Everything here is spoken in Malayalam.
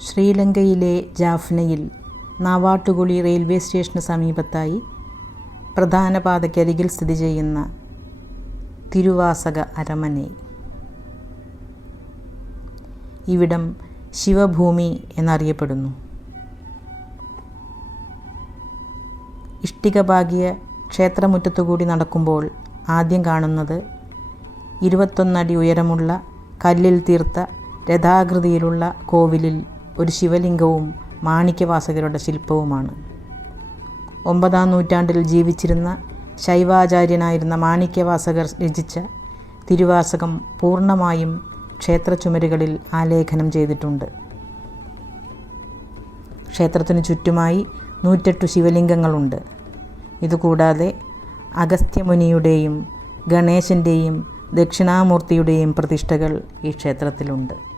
ശ്രീലങ്കയിലെ ജാഫ്നയിൽ നാവാട്ടുകുളി റെയിൽവേ സ്റ്റേഷന് സമീപത്തായി പ്രധാന പാതയ്ക്കരികിൽ സ്ഥിതി ചെയ്യുന്ന തിരുവാസക അരമനെ. ഇവിടം ശിവഭൂമി എന്നറിയപ്പെടുന്നു. ഇഷ്ടികഭാഗ്യ ക്ഷേത്രമുറ്റത്തുകൂടി നടക്കുമ്പോൾ ആദ്യം കാണുന്നത് ഇരുപത്തൊന്നടി ഉയരമുള്ള കല്ലിൽ തീർത്ത രഥാകൃതിയിലുള്ള കോവിലിൽ ഒരു ശിവലിംഗവും മാണിക്യവാസകരുടെ ശില്പവുമാണ്. ഒമ്പതാം നൂറ്റാണ്ടിൽ ജീവിച്ചിരുന്ന ശൈവാചാര്യനായിരുന്ന മാണിക്യവാസകർ രചിച്ച തിരുവാസകം പൂർണമായും ക്ഷേത്ര ചുമരുകളിൽ ആലേഖനം ചെയ്തിട്ടുണ്ട്. ക്ഷേത്രത്തിനു ചുറ്റുമായി നൂറ്റെട്ടു ശിവലിംഗങ്ങളുണ്ട്. ഇതുകൂടാതെ അഗസ്ത്യമുനിയുടെയും ഗണേശന്റെയും ദക്ഷിണാമൂർത്തിയുടെയും പ്രതിഷ്ഠകൾ ഈ ക്ഷേത്രത്തിലുണ്ട്.